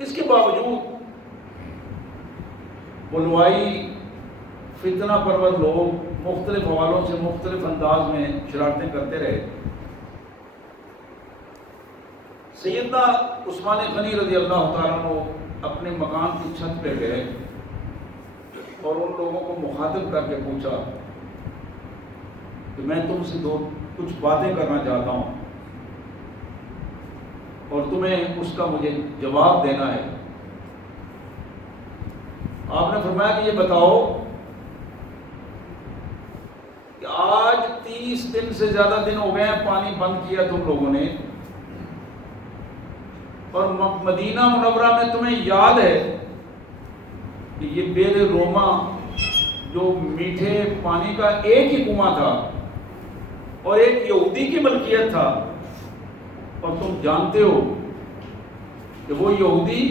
اس کے باوجود بلوائی فتنہ پرور لوگ مختلف حوالوں سے مختلف انداز میں شرارتیں کرتے رہے. سیدنا عثمان غنی رضی اللہ تعالیٰ عنہ اپنے مکان کی چھت پہ گئے اور ان لوگوں کو مخاطب کر کے پوچھا کہ میں تم سے کچھ باتیں کرنا چاہتا ہوں اور تمہیں اس کا مجھے جواب دینا ہے. آپ نے فرمایا کہ یہ بتاؤ کہ آج 30 دن سے زیادہ دن ہو گئے ہیں پانی بند کیا تم لوگوں نے، اور مدینہ منورہ میں تمہیں یاد ہے کہ یہ بیر روما جو میٹھے پانی کا ایک ہی کنواں تھا اور ایک یہودی کی ملکیت تھا، اور تم جانتے ہو کہ وہ یہودی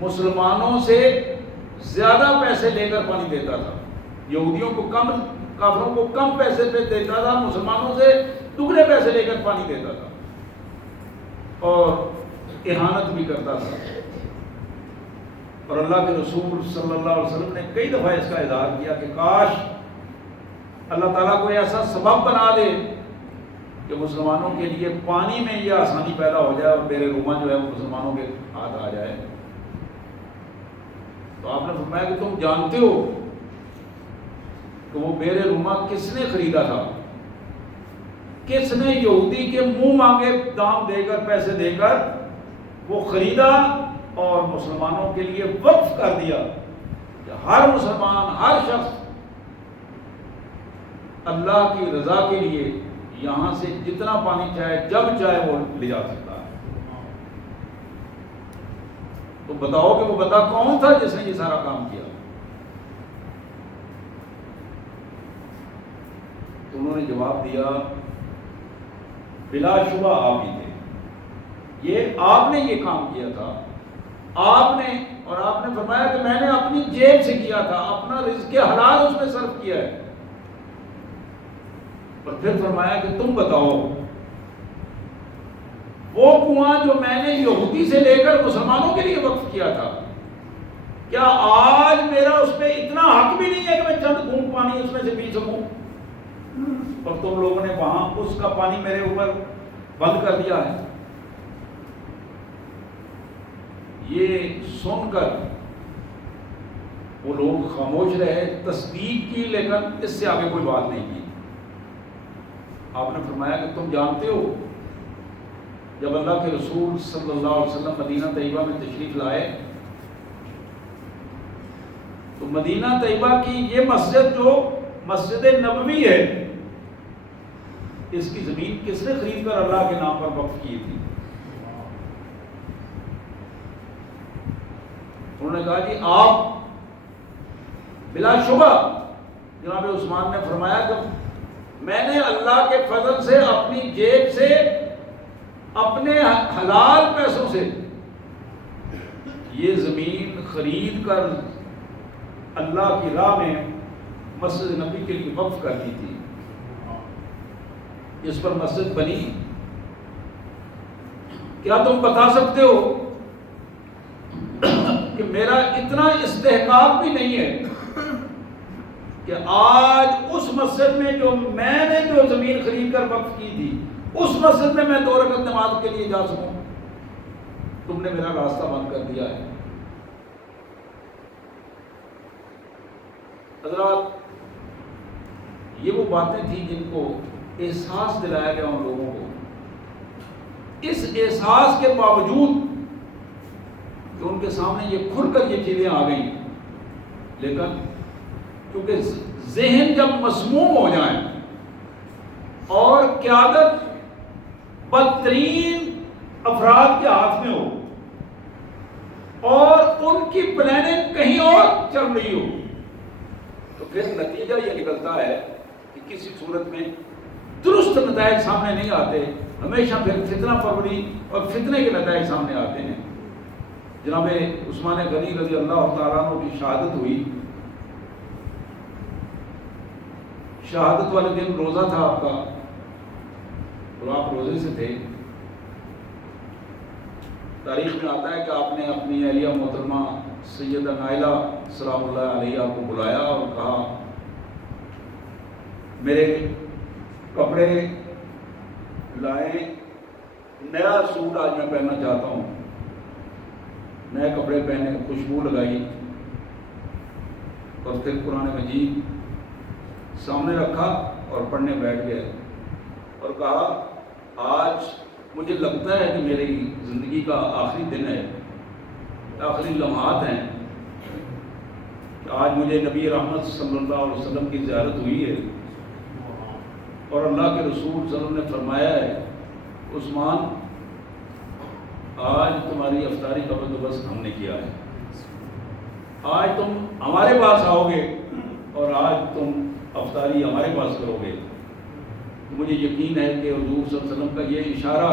مسلمانوں سے زیادہ پیسے لے کر پانی دیتا تھا. یہودیوں کو کم، کافروں کو کم پیسے پہ دیتا تھا، مسلمانوں سے دگنے پیسے لے کر پانی دیتا تھا اور اہانت بھی کرتا تھا. اور اللہ کے رسول صلی اللہ علیہ وسلم نے کئی دفعہ اس کا اظہار کیا کہ کاش اللہ تعالیٰ کو ایسا سبب بنا دے کہ مسلمانوں کے لیے پانی میں یہ آسانی پیدا ہو جائے اور بیر روما جو ہے وہ مسلمانوں کے ہاتھ آ جائے. تو آپ نے فرمایا کہ تم جانتے ہو کہ وہ بیر روما کس نے خریدا تھا، کس نے یہودی کے منہ مانگے دام دے کر، پیسے دے کر وہ خریدا اور مسلمانوں کے لیے وقف کر دیا کہ ہر مسلمان، ہر شخص اللہ کی رضا کے لیے یہاں سے جتنا پانی چاہے جب چاہے وہ لے جا سکتا ہے. تو بتاؤ کہ وہ بندہ کون تھا جس نے یہ سارا کام کیا؟ تو انہوں نے جواب دیا بلا شبہ آپ ہی تھے، یہ آپ نے یہ کام کیا تھا آپ نے. اور آپ نے فرمایا کہ میں نے اپنی جیب سے کیا تھا، اپنا رزق حلال اس میں صرف کیا ہے. اور پھر فرمایا کہ تم بتاؤ وہ کنواں جو میں نے یہودی سے لے کر مسلمانوں کے لیے وقف کیا تھا، کیا آج میرا اس پہ اتنا حق بھی نہیں ہے کہ میں چند گھونٹ پانی اس میں سے پی سکوں؟ اور تم لوگوں نے وہاں اس کا پانی میرے اوپر بند کر دیا ہے. یہ سن کر وہ لوگ خاموش رہے، تصدیق کی لیکن اس سے آگے کوئی بات نہیں کی. آپ نے فرمایا کہ تم جانتے ہو جب اللہ کے رسول صلی اللہ علیہ وسلم مدینہ طیبہ میں تشریف لائے تو مدینہ طیبہ کی یہ مسجد جو مسجد نبوی ہے، اس کی زمین کس نے خرید کر اللہ کے نام پر وقف کی تھی؟ انہوں نے کہا جی آپ. بلا شبہ جناب عثمان نے فرمایا کہ میں نے اللہ کے فضل سے اپنی جیب سے اپنے حلال پیسوں سے یہ زمین خرید کر اللہ کی راہ میں مسجد نبی کے لیے وقف کر دی تھی. اس پر مسجد بنی. کیا تم بتا سکتے ہو کہ میرا اتنا استحقاق بھی نہیں ہے کہ آج اس مسجد میں جو میں نے جو زمین خرید کر وقف کی تھی اس مسجد میں 2 رکعت نماز کے لیے جا سکوں؟ تم نے میرا راستہ بند کر دیا ہے. حضرات یہ وہ باتیں تھیں جن کو احساس دلایا گیا ان لوگوں کو. اس احساس کے باوجود کہ ان کے سامنے یہ کھل کر یہ چیزیں آ گئیں، لیکن کیونکہ ذہن جب مسموم ہو جائیں اور قیادت بدترین افراد کے ہاتھ میں ہو اور ان کی پلاننگ کہیں اور چل رہی ہو، تو پھر نتیجہ یہ نکلتا ہے کہ کسی صورت میں درست نتائج سامنے نہیں آتے، ہمیشہ پھر فتنہ پروری اور فتنے کے نتائج سامنے آتے ہیں. جناب عثمان غنی رضی اللہ تعالیٰ عنہ کی شہادت ہوئی. شہادت والے دن روزہ تھا آپ کا اور آپ روزے سے تھے. تاریخ میں آتا ہے کہ آپ نے اپنی اہلیہ محترمہ سیدہ نائلہ سلام اللہ علیہ کو بلایا اور کہا میرے کپڑے لائیں، نیا سوٹ آج میں پہننا چاہتا ہوں. نئے کپڑے پہنے، خوشبو لگائی اور پھر قرآن مجید سامنے رکھا اور پڑھنے بیٹھ گئے اور کہا آج مجھے لگتا ہے کہ میری زندگی کا آخری دن ہے، آخری لمحات ہیں کہ آج مجھے نبی رحمت صلی اللہ علیہ وسلم کی زیارت ہوئی ہے اور اللہ کے رسول صلی اللہ علیہ وسلم نے فرمایا ہے عثمان آج تمہاری افطاری کا بندوبست ہم نے کیا ہے، آج تم ہمارے پاس آؤ گے اور آج تم افطاری ہمارے پاس کرو گے. مجھے یقین ہے کہ حضور صلی اللہ علیہ وسلم کا یہ اشارہ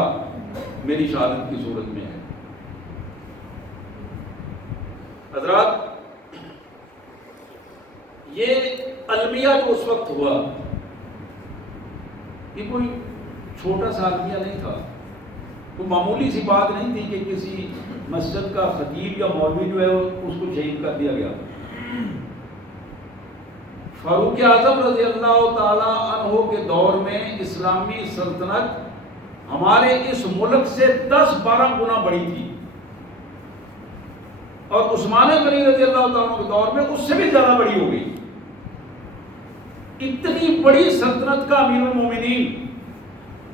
میری شہادت کی صورت میں ہے. حضرات یہ المیہ جو اس وقت ہوا یہ کوئی چھوٹا سا المیہ نہیں تھا، کوئی معمولی سی بات نہیں تھی کہ کسی مسجد کا خطیب یا مولوی جو ہے اس کو شہید کر دیا گیا. فاروق اعظم رضی اللہ تعالی عنہ کے دور میں اسلامی سلطنت ہمارے اس ملک سے 10-12 گنا بڑی تھی اور عثمان غنی رضی اللہ تعالیٰ عنہ کے دور میں اس سے بھی زیادہ بڑی ہو گئی. اتنی بڑی سلطنت کا امیر المومنین،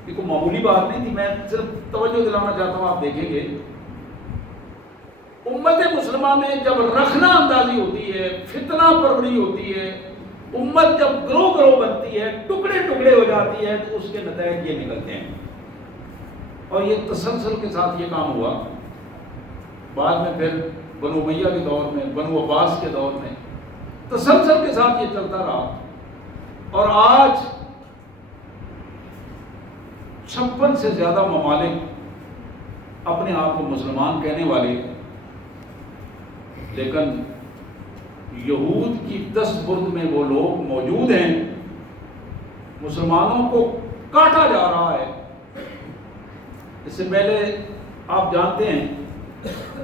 یہ کوئی معمولی بات نہیں تھی. میں صرف توجہ دلانا چاہتا ہوں، آپ دیکھیں گے امت مسلمہ میں جب رخنہ اندازی ہوتی ہے، فتنہ پروری ہوتی ہے، امت جب گروہ گروہ بنتی ہے، ٹکڑے ٹکڑے ہو جاتی ہے، تو اس کے نتائج یہ نکلتے ہیں. اور یہ تسلسل کے ساتھ یہ کام ہوا. بعد میں پھر بنو امیہ کے دور میں، بنو عباس کے دور میں تسلسل کے ساتھ یہ چلتا رہا اور آج 56 سے زیادہ ممالک اپنے آپ کو مسلمان کہنے والے، لیکن یہود کی دستبرد میں وہ لوگ موجود ہیں. مسلمانوں کو کاٹا جا رہا ہے. اس سے پہلے آپ جانتے ہیں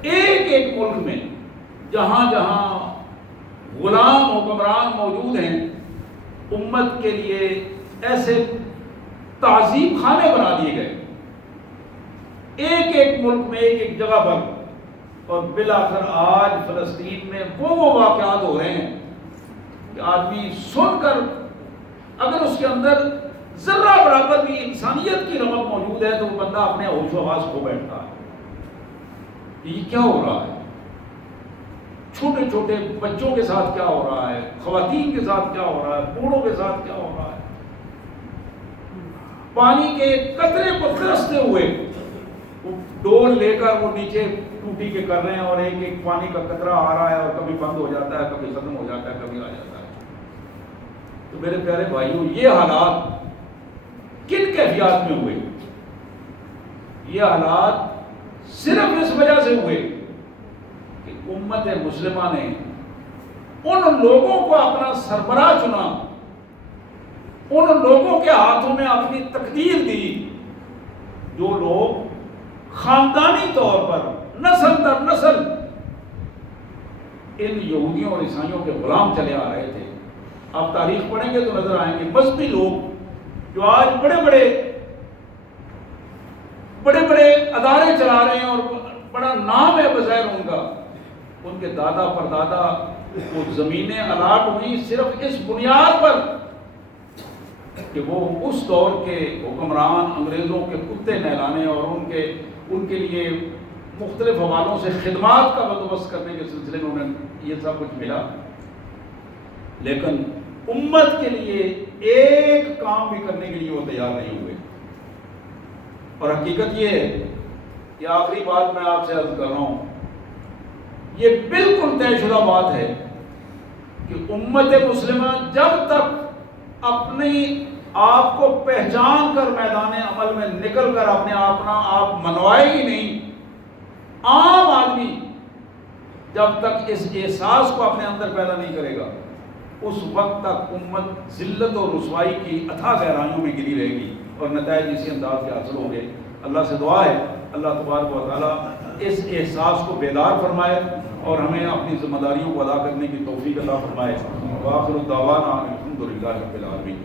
ایک ایک ملک میں جہاں جہاں غلام حکمران موجود ہیں، امت کے لیے ایسے تعذیب خانے بنا دیے گئے ایک ایک ملک میں، ایک ایک جگہ پر. اور بالآخر آج فلسطین میں وہ واقعات ہو رہے ہیں کہ آدمی سن کر اگر اس کے اندر ذرہ برابر بھی انسانیت کی رغبت موجود ہے تو وہ بندہ اپنے ہوش و حواس کھو بیٹھتا ہے. یہ کیا ہو رہا ہے؟ چھوٹے چھوٹے بچوں کے ساتھ کیا ہو رہا ہے، خواتین کے ساتھ کیا ہو رہا ہے، بوڑھوں کے ساتھ کیا ہو رہا ہے. پانی کے قطرے کو ترستے ہوئے وہ ڈول لے کر وہ نیچے ٹوٹی کے کر رہے ہیں اور ایک ایک پانی کا قطرہ آ رہا ہے اور کبھی بند ہو جاتا ہے، کبھی ختم ہو جاتا ہے، کبھی آ جاتا ہے. تو میرے پیارے بھائیوں، یہ حالات کن کیفیات میں ہوئے؟ یہ حالات صرف اس وجہ سے ہوئے کہ امت مسلمہ نے ان لوگوں کو اپنا سربراہ چنا، ان لوگوں کے ہاتھوں میں اپنی تقدیر دی جو لوگ خاندانی طور پر نسل در نسل ان یہودیوں اور عیسائیوں کے غلام چلے آ رہے تھے. آپ تاریخ پڑھیں گے تو نظر آئیں گے مذہبی لوگ جو آج بڑے بڑے ادارے چلا رہے ہیں اور بڑا نام ہے بظاہر ان کا، ان کے دادا پردادا کو زمینیں الاٹ ہوئی صرف اس بنیاد پر کہ وہ اس دور کے حکمران انگریزوں کے کتے نہلانے اور ان کے لیے مختلف حوالوں سے خدمات کا بندوبست کرنے کے سلسلے میں انہیں یہ سب کچھ ملا. لیکن امت کے لیے ایک کام بھی کرنے کے لیے وہ تیار نہیں ہوئے. اور حقیقت یہ ہے کہ آخری بات میں آپ سے عرض کر رہا ہوں، یہ بالکل طے شدہ بات ہے کہ امت مسلمہ جب تک اپنی آپ کو پہچان کر میدان عمل میں نکل کر اپنے آپ منوائے ہی نہیں، عام آدمی جب تک اس احساس کو اپنے اندر پیدا نہیں کرے گا اس وقت تک امت ذلت اور رسوائی کی اتھاہ گہرائیوں میں گری رہے گی اور نتائج اسی انداز کے حاصل ہوں گے. اللہ سے دعا ہے اللہ تبارک و تعالیٰ اس احساس کو بیدار فرمائے اور ہمیں اپنی ذمہ داریوں کو ادا کرنے کی توفیق عطا فرمائے۔ وآخر دعوانا الحمد للہ رب العالمین۔